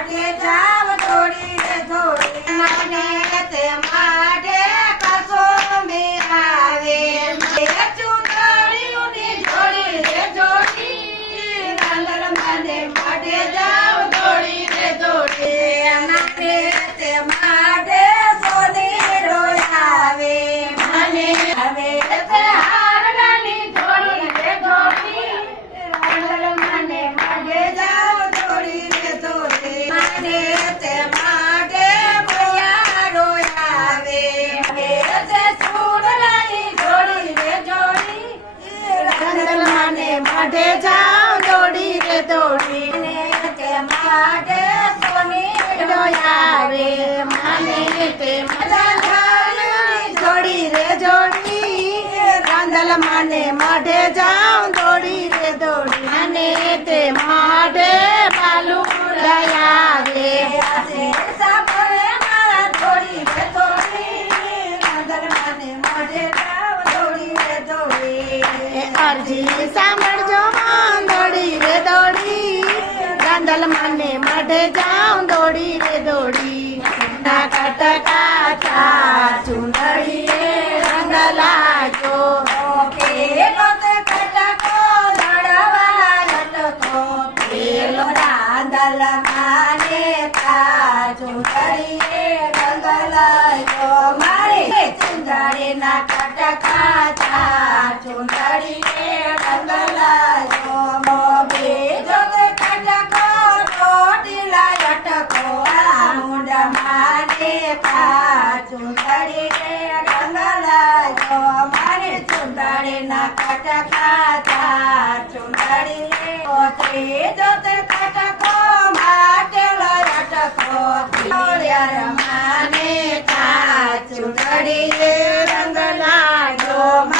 માટે જાવ થોડી થોડી. મને તે માટે माटे जाओ दौड़ी रे दौड़ी के माटे सोनी डोया के मजाल दौड़ी रे जोड़ी। रंदल माने माटे जाओ ગોંડલ માને મઢે જાઉં દોડી રે દોડી. ના કટકા ચા ચુંદડીએ રંગ લાગ્યો. પેલો તે કટકો લડવા લટકો. પેલો રાંદલ માને તા ચુંદડીએ રંગ લાગ્યો. મારે ચુંદડી ના કટકા માને ચૂંટણીએ રંગ લાગ્યો.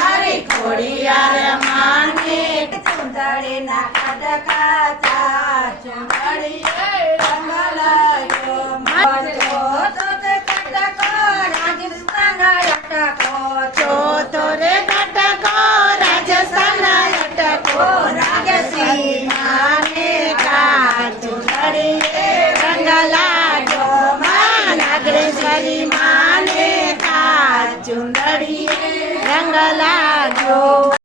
મારી માને કા ચુંદડીએ રંગ લાગ્યો